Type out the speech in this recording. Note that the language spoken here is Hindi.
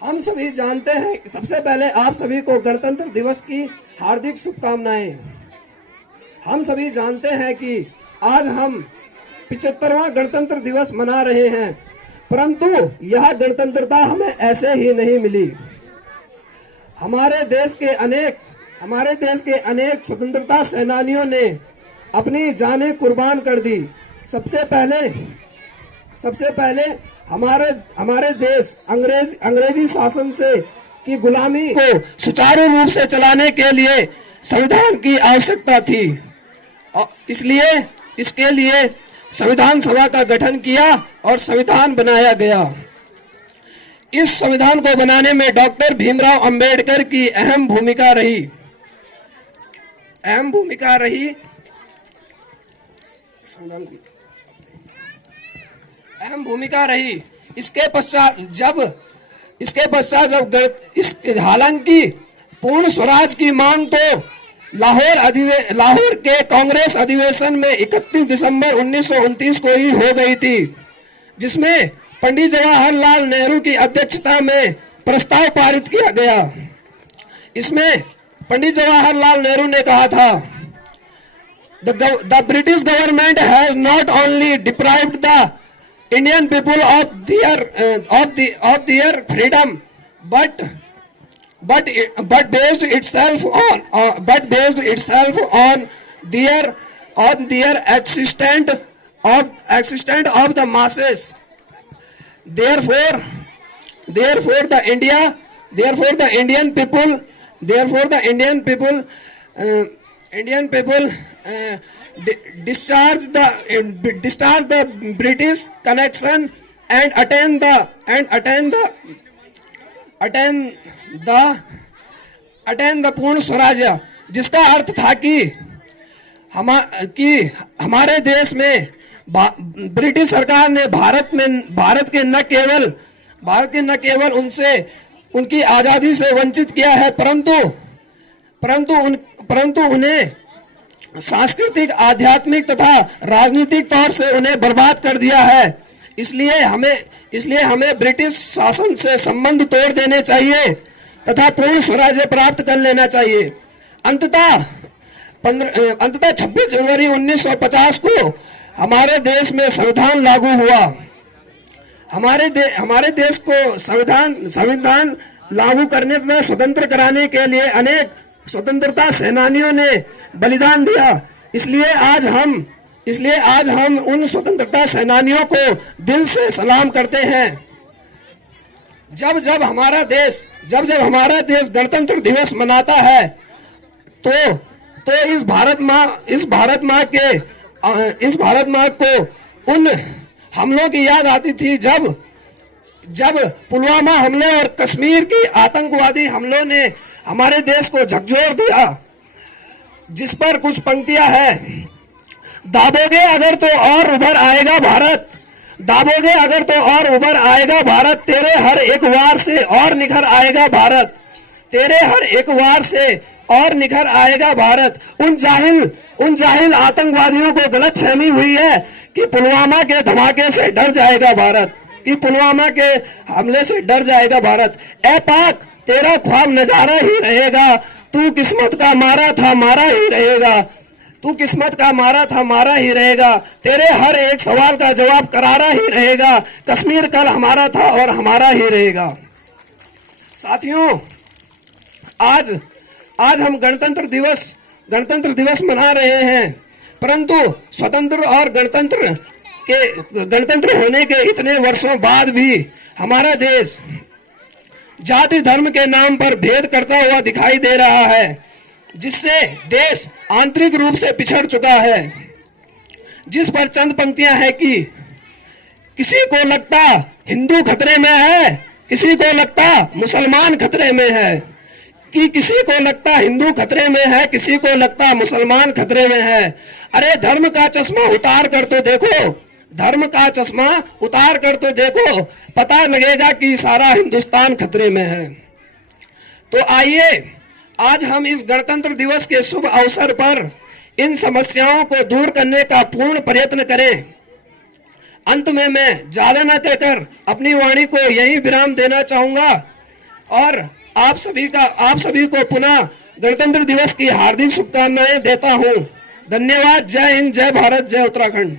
हम सभी जानते हैं कि सबसे पहले आप सभी को गणतंत्र दिवस की हार्दिक शुभकामनाएं। हम सभी जानते हैं कि आज हम 75वां गणतंत्र दिवस मना रहे हैं, परंतु यह गणतंत्रता हमें ऐसे ही नहीं मिली। हमारे देश के अनेक स्वतंत्रता सेनानियों ने अपनी जानें कुर्बान कर दी। सबसे पहले हमारे देश अंग्रेजी शासन से की गुलामी को सुचारू रूप से चलाने के लिए संविधान की आवश्यकता थी और इसके लिए संविधान सभा का गठन किया और संविधान बनाया गया। इस संविधान को बनाने में डॉक्टर भीमराव अंबेडकर की अहम भूमिका रही। इसके पश्चात हालांकि पूर्ण स्वराज की मांग तो लाहौर के कांग्रेस अधिवेशन में 31 दिसंबर 1929 को ही हो गई थी, जिसमें पंडित जवाहरलाल नेहरू की अध्यक्षता में प्रस्ताव पारित किया गया। इसमें पंडित जवाहरलाल नेहरू ने कहा था, The British government has not only deprived the Indian people of their freedom, but based itself on their existence of the masses. Therefore the Indian people discharge the British connection and attain the पूर्ण स्वराज्य, जिसका अर्थ था कि हमारे देश में ब्रिटिश सरकार ने भारत के न केवल उनकी आजादी से वंचित किया है, परंतु उन्हें सांस्कृतिक, आध्यात्मिक तथा राजनीतिक तौर से उन्हें बर्बाद कर दिया है। इसलिए हमें ब्रिटिश शासन से संबंध तोड़ देने चाहिए तथा पूर्ण स्वराज्य प्राप्त कर लेना चाहिए। अंततः 26 जनवरी 1950 को हमारे देश में संविधान लागू हुआ। हमारे देश को संविधान लागू करने तथा स्वतंत्र कराने के लिए अनेक स्वतंत्रता सेनानियों ने बलिदान दिया। इसलिए आज हम उन स्वतंत्रता सेनानियों को दिल से सलाम करते हैं। जब हमारा देश गणतंत्र दिवस मनाता है तो इस भारत माँ को उन हमलों की याद आती थी जब पुलवामा हमले और कश्मीर की आतंकवादी हमलों ने हमारे देश को झकझोर दिया, जिस पर कुछ पंक्तियां हैं। दाबोगे अगर तो और उभर आएगा भारत, तेरे हर एक वार से और निखर आएगा भारत। उन जाहिल आतंकवादियों को गलत फहमी हुई है कि पुलवामा के धमाके से डर जाएगा भारत, पुलवामा के हमले से डर जाएगा भारत। ए पाक, तेरा ख्वाब नजारा ही रहेगा, तू किस्मत का मारा था मारा ही रहेगा। तेरे हर एक सवाल का जवाब करारा ही रहेगा। कश्मीर कल हमारा था और हमारा ही रहेगा। साथियों, आज हम गणतंत्र दिवस मना रहे हैं, परंतु स्वतंत्र और गणतंत्र होने के इतने वर्षों बाद भी हमारा देश जाति धर्म के नाम पर भेद करता हुआ दिखाई दे रहा है, जिससे देश आंतरिक रूप से पिछड़ चुका है। जिस पर चंद पंक्तियां हैं कि किसी को लगता हिंदू खतरे में है, किसी को लगता मुसलमान खतरे में है, किसी को लगता हिंदू खतरे में है, किसी को लगता मुसलमान खतरे में है। अरे धर्म का चश्मा उतार कर तो देखो, पता लगेगा कि सारा हिंदुस्तान खतरे में है। तो आइए आज हम इस गणतंत्र दिवस के शुभ अवसर पर इन समस्याओं को दूर करने का पूर्ण प्रयत्न करें। अंत में मैं ज्यादा न कहकर अपनी वाणी को यही विराम देना चाहूंगा। और आप सभी को पुनः गणतंत्र दिवस की हार्दिक शुभकामनाएं देता हूं। धन्यवाद। जय हिंद, जय भारत, जय उत्तराखंड।